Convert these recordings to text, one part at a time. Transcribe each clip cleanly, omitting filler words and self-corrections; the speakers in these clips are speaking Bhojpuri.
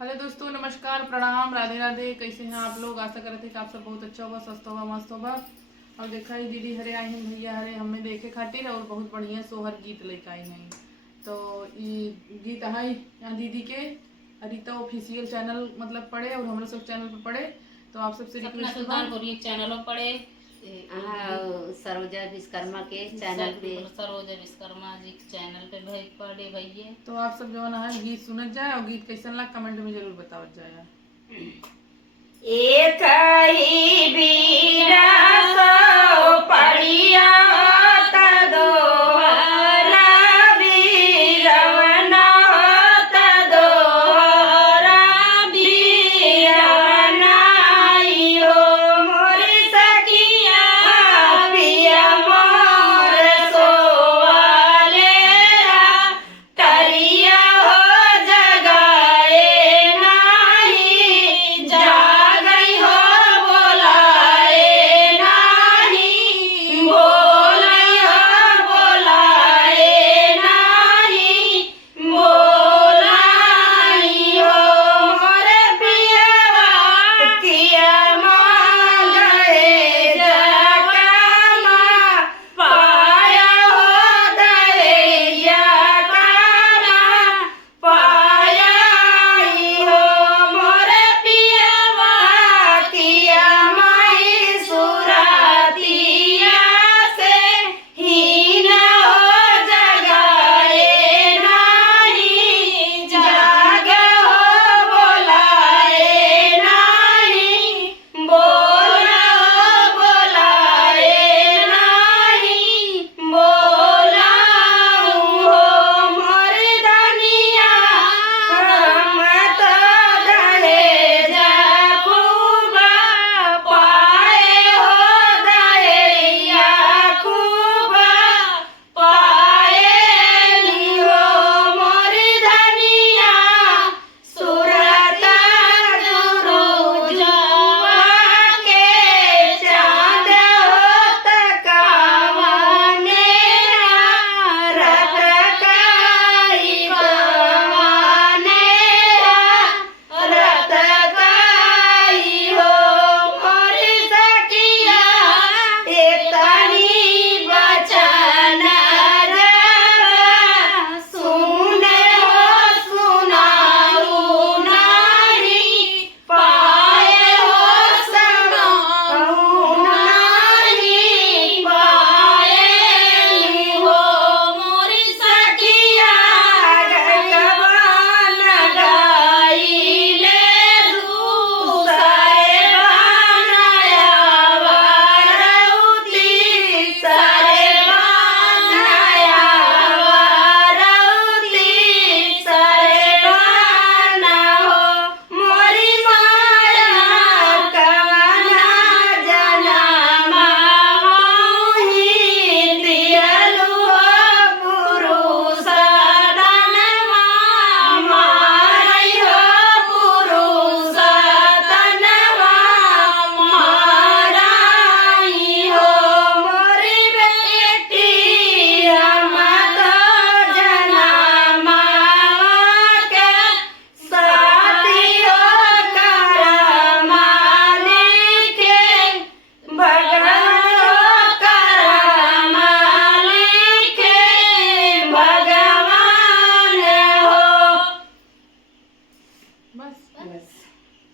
हेलो दोस्तों, नमस्कार, प्रणाम, राधे राधे। कैसे हैं आप लोग? आशा करते हैं कि आप सब बहुत अच्छा होगा, स्वस्थ होगा, मस्त होगा। और देखा ही दीदी हरे आई हैं, भैया हरे हमें देखे खातिर और बहुत बढ़िया सोहर गीत लेकर आई हैं। तो ये गीत है यहाँ दीदी के अरीता ऑफिशियल चैनल मतलब पढ़े और हम लोग सब चैनल पर पढ़े। तो आप सबसे रिक्वेस्ट है चैनल पढ़े सरोजा विश्वकर्मा के चैनल पे, सरोजा विश्वकर्मा जी के चैनल पे भाई पढ़े भैया। तो आप सब जो है गीत सुनत जाए और गीत कैसा लगा कमेंट में जरूर बतावत जाए। एक ही बीरा सो पड़िया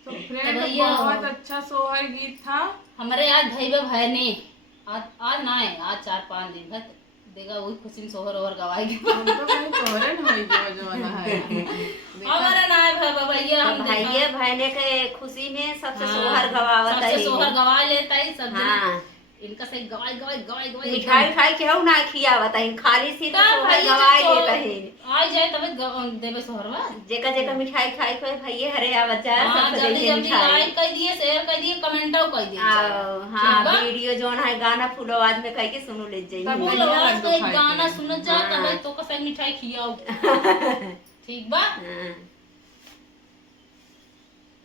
तो फ्रेंड बहुत अच्छा सोहर गीत था हमारे। आज भाई भाई ने आज ना है, आज 4-5 दिन भर देगा वही खुशी में सोहर ओहर गवाएगी। हम तो कहीं सोहरे न होई जो वाला है हमारा ना है भैया, हम भाई बहने के खुशी में सबसे सोहर गवावत है, सबसे सोहर गवा लेता है सब। हाँ इनका से गवाई गवाई गवाई गवाई मिठाई खाई के हो ना खियावत है, खाली सी तो सोहर गवाई लेता है। आ जाए तब देवे सोहरवा जेका जेका मिठाई खाई कोई भैया हरे आवत जा सब जल्दी जल्दी लाइक कर दिए, शेयर कर दिए, कमेंटो कर दिए। हां वीडियो जोन है गाना फुल आवाज में कह के सुनो ले जाइए, फुल आवाज में गाना सुन जा तब तो का मिठाई खियाओ। ठीक बा।